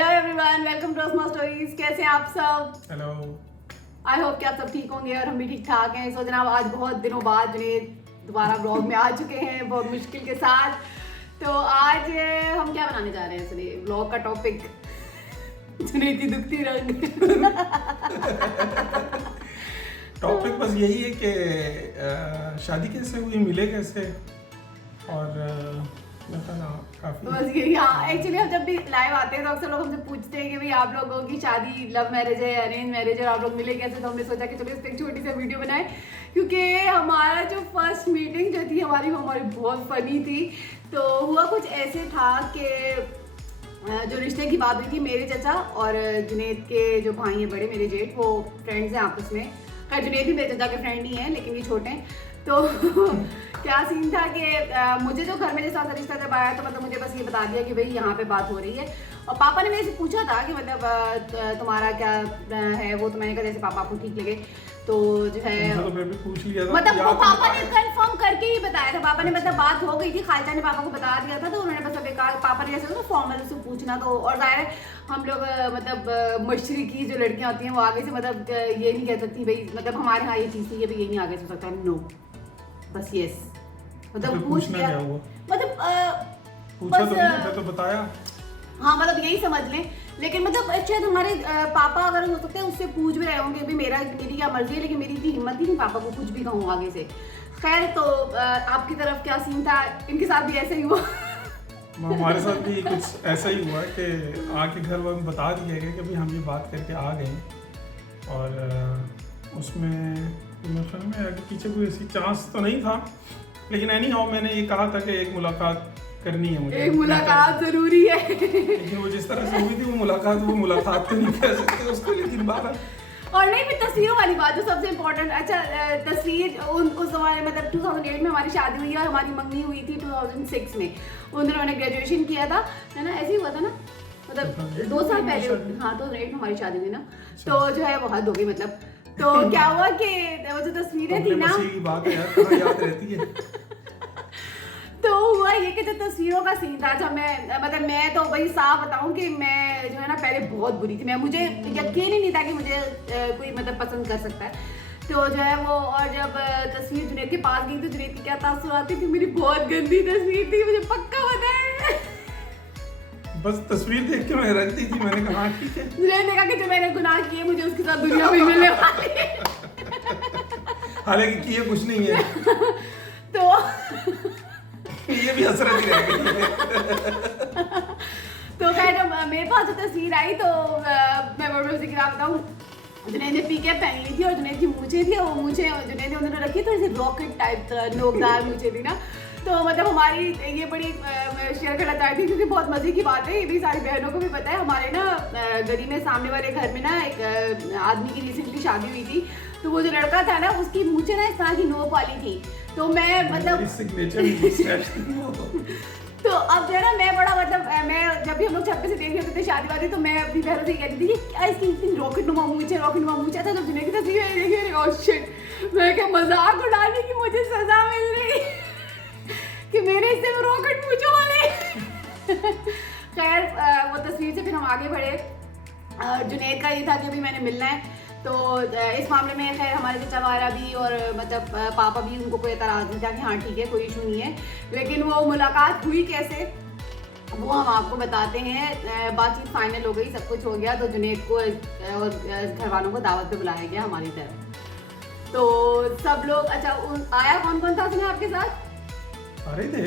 Hello everyone, welcome to Asma stories. कैसे हैं आप सब? हेलो। आई होप कि आप सब ठीक होंगे और हम भी ठीक ठाक हैं। सो जनाब, आज बहुत दिनों बाद जुनेद दोबारा ब्लॉग में आ चुके हैं, बहुत मुश्किल के साथ। तो आज हम क्या बनाने जा रहे हैं? सुनिए, ब्लॉग का टॉपिक जुनेद की दुखती रंग। टॉपिक बस यही है कि शादी कैसे हुई, मिले कैसे, और काफी बस यही। हाँ, एक्चुअली हम जब भी लाइव आते हैं तो अक्सर लोग हमसे पूछते हैं कि भाई आप लोगों की शादी लव मैरिज है, अरेंज मैरिज है, और आप लोग मिले कैसे। तो हमने सोचा कि चलो इस पर एक छोटी सी वीडियो बनाए, क्योंकि हमारा जो फर्स्ट मीटिंग जो थी वो हमारी बहुत फनी थी। तो हुआ कुछ ऐसे था कि जो रिश्ते की बात हुई थी, मेरे चाचा और जुनेद के जो भाई हैं बड़े, मेरे जेठ, वो फ्रेंड्स हैं आपस में। खैर जुनेद भी मेरे चाचा के फ्रेंड ही हैं, लेकिन ये छोटे हैं। तो क्या सीन था कि मुझे जो घर में जैसा रिश्ता जब आया तो मतलब मुझे बस ये बता दिया कि भाई यहाँ पे बात हो रही है। और पापा ने मेरे से पूछा था कि मतलब तुम्हारा क्या है वो। तो मैंने कहा जैसे पापा आपको ठीक लगे। तो जो है तो मैं भी पूछ लिया था, मतलब वो पापा ने कंफर्म करके ही बताया था। पापा ने मतलब बात हो गई थी, खालचा ने पापा को बता दिया था। तो उन्होंने बस अब कहा, पापा ने जैसे फॉर्मल से पूछना। तो और जाहिर हम लोग मतलब मशरी की जो लड़कियां होती हैं वो आगे से मतलब ये नहीं कह सकती भाई, मतलब हमारे यहाँ ये चीज़ थी कि भाई ये नहीं आगे से हो सकता। नो, बस यस, मतलब पूछ लिया, मतलब पूछा तो नहीं था तो बताया। हाँ, मतलब यही समझ लें। लेकिन मतलब शायद हमारे पापा अगर हो सकते हैं उससे पूछ भी रहे होंगे भी मेरी क्या मर्जी है, लेकिन मेरी इतनी हिम्मत ही नहीं पापा को कुछ भी कहूँ आगे से। खैर, तो आपकी तरफ क्या सीन था? इनके साथ भी ऐसे ही हुआ? हमारे साथ भी कुछ ऐसा ही हुआ कि आके घर में बता दिया गया कि भाई हम ये बात करके आ गए। और उसमें मेरे ख्याल में आगे पीछे कोई ऐसी चांस तो नहीं था, लेकिन एनी हाउ मैंने ये कहा था कि एक मुलाकात करनी है मुझे, एक मुलाकात जरूरी है। लेकिन वो जिस तरह से हुई थी वो मुलाकात तो नहीं कह सकते उसको, लेकिन बात और नहीं, फिर तस्वीरों वाली बात जो सबसे इम्पोर्टेंट। अच्छा, तस्वीर उस जमाने मतलब 2008 में हमारी शादी हुई और हमारी मंगनी हुई थी 2006 में। उन दिनों मैंने ग्रेजुएशन किया था, है ना? ऐसे ही हुआ था ना, मतलब 2 साल पहले। हाँ, 2008 में हमारी शादी हुई ना। तो जो है वो हद हो गई मतलब। तो क्या हुआ कि वो जो तस्वीरें थी ना, बात है यार, याद रहती है। तो हुआ ये कि जो तस्वीरों का सीन था, जब मैं तो भाई साफ बताऊं कि मैं जो है ना पहले बहुत बुरी थी। मुझे यकीन ही नहीं था कि मुझे कोई मतलब पसंद कर सकता है। तो जो है वो, और जब तस्वीर जुनेद के पास गई तो जुनेद की क्या तासुरात थी कि मेरी बहुत गंदी तस्वीर थी, मुझे पक्का पता है। बस तस्वीर देख के मैं रख दी थी, मैंने कहा ठीक है। जुनेद ने कहा कि जो मैंने गुनाह किए मुझे उसके साथ दुनिया में मिलने वाली है। हालांकि किए कुछ नहीं है। तो ये भी हसरत ही रह गई। तो खैर, जब मेरे पास जो तस्वीर आई तो मैं बड़े से क्या बताऊँ, जुनेद ने पीके पहन ली थी और जुनेद की मूछें थी, और वो मूछें जुनेद ने उन्होंने रखी तो ऐसे रॉकेट टाइप नोकदार मूछें थी ना। तो मतलब हमारी ये बड़ी शेयर करना चाहती थी, क्योंकि बहुत मजे की बात है, ये भी सारी बहनों को भी पता है। हमारे ना गली में सामने वाले घर में ना एक आदमी की रिसेंटली शादी हुई थी। तो वो जो लड़का था ना, उसकी मूछें ना इस तरह की नोक वाली थी। तो मैं मतलब तो अब जो है ना, मैं बड़ा मतलब मैं जब भी हम लोग छत पे से देख रहे थे शादी वादी, तो मैं अपनी बहनों से कहती थी कि क्या इसकी इतनी रॉकेट नुमा मूछें। था जब जुनेद की तस्वीर देखी, ओह शिट, मैं क्या मजाक उड़ाने की मुझे सजा मिल रही कि मेरे इससे वो रॉकेट मूछों वाले। खैर, वो तस्वीर से फिर हम आगे बढ़े। जुनेद का ये था कि अभी मैंने मिलना है। तो इस मामले में खैर हमारे चाचा वाला भी और मतलब पापा भी, उनको कोई एतराज़ नहीं था कि हाँ ठीक है, कोई इशू नहीं है। लेकिन वो मुलाकात हुई कैसे वो हम आपको बताते हैं। बातचीत फाइनल हो गई, सब कुछ हो गया। तो जुनेद को और घर वालों को दावत पे बुलाया गया हमारी तरफ। तो सब लोग, अच्छा आया कौन कौन था उसमें आपके साथ? अरे थे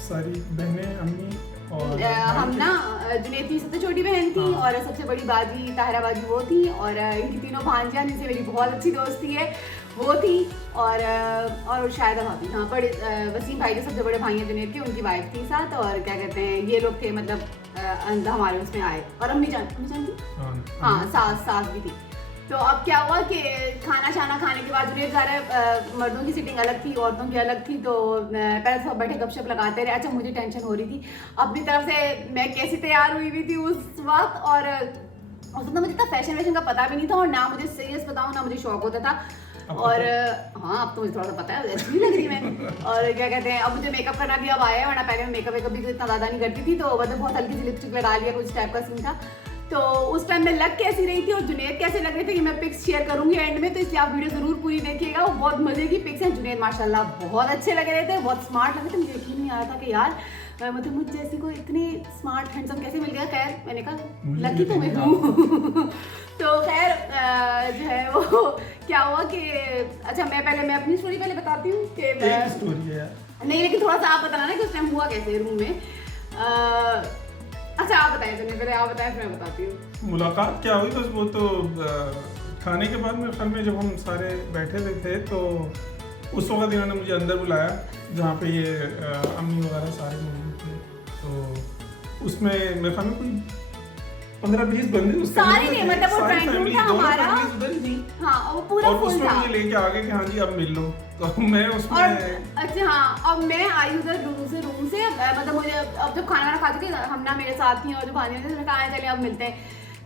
सारी बहनें, अम्मी और हम ना, जुनेद की सबसे छोटी बहन थी और सबसे बड़ी बाजी ताहिरा बाजी वो थी, और इनकी तीनों भांजियां जिनसे मेरी बहुत अच्छी दोस्ती है वो थी, और शायद भाभी, हाँ बड़े वसीम भाई जो सबसे बड़े भाई हैं जुनेद के, उनकी वाइफ थी साथ। और क्या कहते हैं, ये लोग थे मतलब हमारे उसमें आए। और अम्मी जान थी, हाँ सास भी थी। तो अब क्या हुआ कि खाना शाना खाने के बाद जुनेद सारे मर्दों की सीटिंग अलग थी, औरतों की अलग थी। तो पहले सब बैठे गपशप लगाते रहे। अच्छा, मुझे टेंशन हो रही थी अपनी तरफ से, मैं कैसी तैयार हुई हुई थी उस वक्त। और उस वक्त मुझे इतना फैशन वैशन का पता भी नहीं था, और ना मुझे सीरियस बताऊँ ना मुझे शौक होता था। और हाँ अब तो मुझे थोड़ा सा पता है, अच्छी लग रही मैं। और क्या कहते हैं, अब मुझे मेकअप करना भी अब आया है, वरना पहले मैं मेकअप वेकअप भी तो इतना ज़्यादा नहीं करती थी, तो मतलब बहुत हल्की सी लिपस्टिक लगा लिया, कुछ टाइप का सीन था। तो उस टाइम मैं लग कैसी रही थी और जुनैद कैसे लग रहे थे, ये मैं पिक्स शेयर करूंगी एंड में, तो इसलिए आप वीडियो जरूर पूरी देखिएगा, वो बहुत मजे की पिक्स हैं। जुनैद माशाल्लाह बहुत अच्छे लग रहे थे, बहुत स्मार्ट लग रहे थे, मुझे यकीन नहीं आ रहा था कि यार मतलब मुझ जैसी को इतनी स्मार्ट हैंडसम कैसे मिल गया। खैर मैंने कहा लकी तो मैं हूँ। तो खैर जो है वो क्या हुआ कि अच्छा मैं अपनी स्टोरी पहले बताती हूँ कि स्टोरी है नहीं, लेकिन थोड़ा सा आप बताना ना कि उस टाइम हुआ कैसे रूम में। अच्छा आप बताएं, तो नहीं पहले आप बताएं फिर मैं बताती हूँ। मुलाकात क्या हुई, बस वो तो खाने के बाद मेरे ख्याल में जब हम सारे बैठे हुए थे तो उस वक्त इन्होंने मुझे अंदर बुलाया जहाँ पे ये अम्मी वगैरह सारे मौजूद थे। तो उसमें मेरे ख्याल में कोई 15-20 बंदे उस सारी नहीं, मतलब वो ड्राइंग रूम था हमारा। उधर थी हाँ और पूरा और फुल उसमें था। मुझे लेके आ गए कि हाँ जी अब मिल लो, तो मैं उसमें अच्छा हाँ, अब मैं आई उधर रूम से मतलब मुझे अब जब खाना खा चुके हम ना मेरे साथ थी और जो खाने थे कहा चले अब मिलते हैं।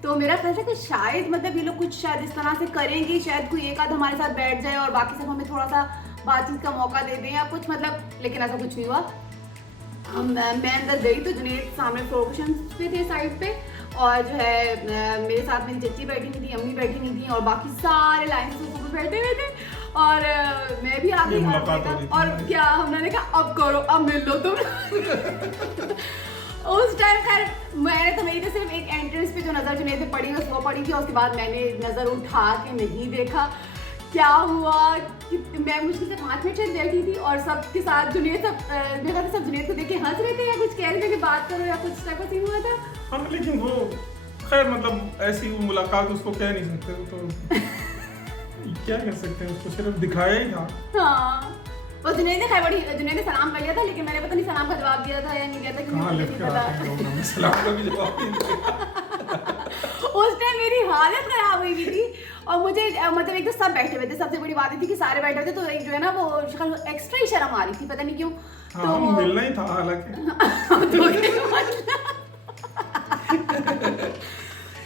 तो मेरा ख्याल था कि शायद मतलब ये लोग कुछ शायद इस तरह से करेंगे, शायद कोई एक आध हमारे साथ बैठ जाए और बाकी सब हमें थोड़ा सा बातचीत का मौका दे दें या कुछ, मतलब लेकिन ऐसा कुछ नहीं हुआ। मैं अंदर गई तो जुनैद सामने प्रोफेशन पे थे साइड पे, और जो है मेरे साथ मेरी चच्ची बैठी हुई थी, अम्मी बैठी हुई थी और बाकी सारे लाइन से ऊपर बैठे हुए थे। और मैं भी आ गई और क्या हमने कहा अब करो, अब मिल लो तुम। उस टाइम खैर मैंने तो मेरी तो सिर्फ एक एंट्रेंस पे जो नज़र जुनैद पे पड़ी वो पड़ी थी, उसके बाद मैंने नज़र उठा के नहीं देखा। क्या हुआ कि मैं मुश्किल से 5 मिनट बैठी थी और सबके साथ जुनैद सब जुनैद को देख के हंस रहे थे या कुछ कह रहे थे कि बात करो या कुछ टाइप का सीन हुआ था। हाँ लेकिन वो खैर मतलब ऐसी वो मुलाकात उसको कह नहीं सकते, तो क्या कह सकते हैं, उसको सिर्फ दिखाया ही था। हाँ वो जुनैद ने खैर जुनैद ने सलाम कर लिया था, लेकिन मैंने पता नहीं सलाम का जवाब दिया था या नहीं दिया था, क्योंकि मुझे नहीं पता। सलाम का भी जवाब नहीं दिया। उस टाइम मेरी हालत खराब हुई थी और मुझे मतलब एक तो सब बैठे हुए थे, सबसे बड़ी बात थी कि सारे बैठे हुए थे, तो एक जो है ना वो एक्स्ट्रा ही शर्म आ रही थी, पता नहीं क्यों। हाँ, तो मिलना ही था हालांकि।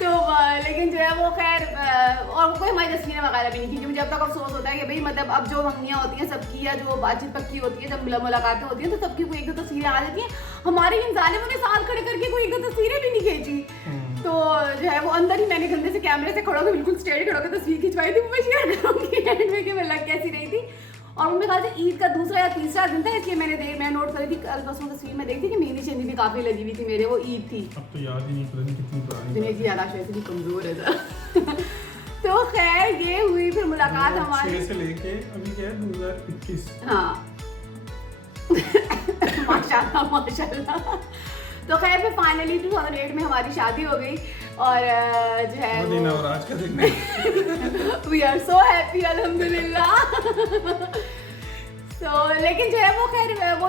तो लेकिन जो है वो खैर और कोई हमारी तस्वीरें वगैरह भी नहीं थी, क्योंकि मुझे अब तक अफसोस होता है कि भाई मतलब अब जो मंगनियाँ होती हैं सबकी या जो बातचीत पक्की होती है, जब मुलाकातें होती हैं तो सबकी कोई एक दो तस्वीरें आ जाती हैं, हमारे इन जालिमों ने साथ खड़े करके कोई एक दो तस्वीरें भी नहीं खींची। तो जो है वो अंदर ही मैंने गंदे से कैमरे से खड़ा होकर बिल्कुल स्टेडी खड़ा होकर तस्वीर खिंचवाई थी, मैं शेयर करूँगी एंड में कि मैं लग कैसी रही थी। और उनमें कहा था ईद का दूसरा या तीसरा दिन था, इसलिए मैं नोट करी थी कल परसों तस्वीर में देखी थी कि मेहंदी शेंदी भी काफी लगी हुई थी मेरे, वो ईद थी। अब तो याद ही नहीं, पता नहीं कितनी पुरानी जुनैद की यादाश्त वैसे भी कमजोर है। तो खैर ये हुई फिर मुलाकात हमारी 2006 से लेके अभी क्या है 2021। हाँ माशाल्लाह माशाल्लाह। तो खैर फिर फाइनली 2008 में हमारी शादी हो गई और जो है वो दिन और आज का दिन वी आर सो हैप्पी अल्हम्दुलिल्लाह। तो लेकिन जो है वो खैर वो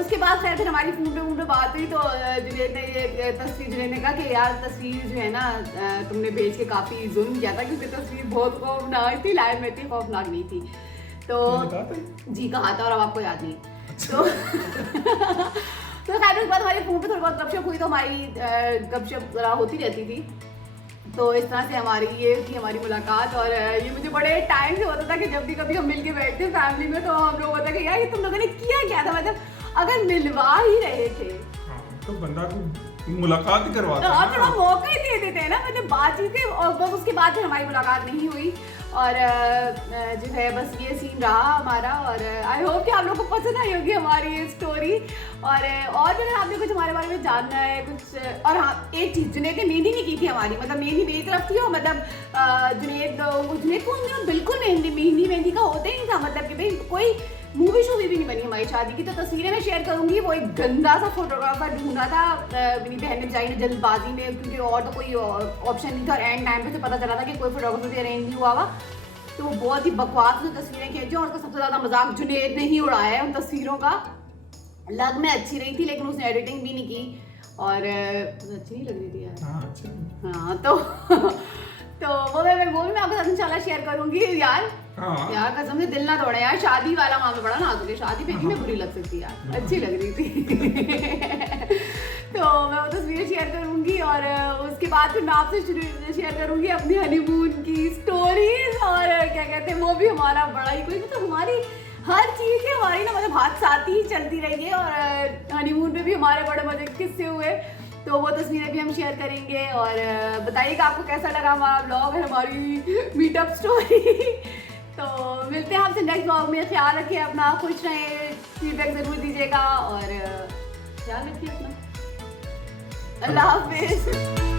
उसके बाद खैर फिर हमारी फोन पे बात हुई, तो जुनैद ने ये तस्वीर जुनैद ने कहा कि यार तस्वीर जो है ना तुमने भेज के काफ़ी जुल्म किया था, क्योंकि तस्वीर बहुत खौफनाक थी, लाइव में थी, खौफनाक नहीं थी। तो जी कहा था और अब आपको याद नहीं। तो खैर उसके बाद हमारी फोन पे थोड़ी बहुत गपशप हुई, तो हमारी गपशप होती रहती थी। तो इस तरह से हमारी ये थी हमारी मुलाकात। और ये मुझे बड़े टाइम से होता था कि जब भी कभी हम मिलके बैठते फैमिली में, तो हम लोग होता कि यार ये तुम लोगों ने किया क्या था, मतलब अगर मिलवा ही रहे थे तो बंदा को मुलाकात ही करवाता है, थोड़ा मौका ही दे देते हैं ना, मतलब बातचीत के। और बस उसके बाद फिर हमारी मुलाकात नहीं हुई और जो है बस ये सीन रहा हमारा। और आई होप कि आप लोगों को पसंद आई होगी हमारी ये स्टोरी। और भी अगर आपने कुछ हमारे बारे में जानना है कुछ, और हाँ एक चीज़, जुनैद ने मेहंदी नहीं की थी हमारी, मतलब मेहंदी मेरी तरफ थी और मतलब जुनैद को बिल्कुल मेहंदी का होता ही नहीं था, मतलब कि भाई कोई मूवी शूवी भी नहीं बनी हमारी शादी की। तो तस्वीरें मैं शेयर करूंगी, वो एक गंदा सा फोटोग्राफर ढूंढा था मेरी बहन ने बेचारी ने जल्दबाजी में, क्योंकि और तो कोई ऑप्शन नहीं था और एंड टाइम पे से पता चला था कि कोई फोटोग्राफर भी अरेंज नहीं हुआ हुआ, तो वो बहुत ही बकवास से तस्वीरें खींची और उसका सबसे ज़्यादा मजाक जुनैद ने ही उड़ाया है उन तस्वीरों का। लग में अच्छी रही थी लेकिन उसने एडिटिंग भी नहीं की और अच्छी नहीं लग रही थी यार। हाँ तो वो मैं आपके साथ इंशाल्लाह शेयर करूंगी यार। यार कसम से दिल ना तोड़े यार, शादी वाला मामला पड़ा ना, तो शादी पे भी बुरी लग सकती है यार, अच्छी लग रही थी। तो मैं वो तस्वीरें शेयर करूंगी और उसके बाद बाद फिर मैं आपसे शेयर करूंगी अपनी हनीमून की स्टोरीज, और क्या कहते हैं वो भी हमारा बड़ा ही कोई मतलब हमारी हर चीज़ की हमारी ना मतलब हाथ साथ ही चलती रही है, और हनीमून पे भी हमारे बड़े मजे किस्से हुए, तो वो तस्वीरें भी हम शेयर करेंगे। और बताइएगा आपको कैसा लगा हमारा ब्लॉग और हमारी मीटअप स्टोरी। तो मिलते हैं आपसे नेक्स्ट ब्लॉग में। ख्याल रखिए अपना, खुश रहें, फीडबैक ज़रूर दीजिएगा और ख्याल रखिए अपना। अल्लाह हाफिज़।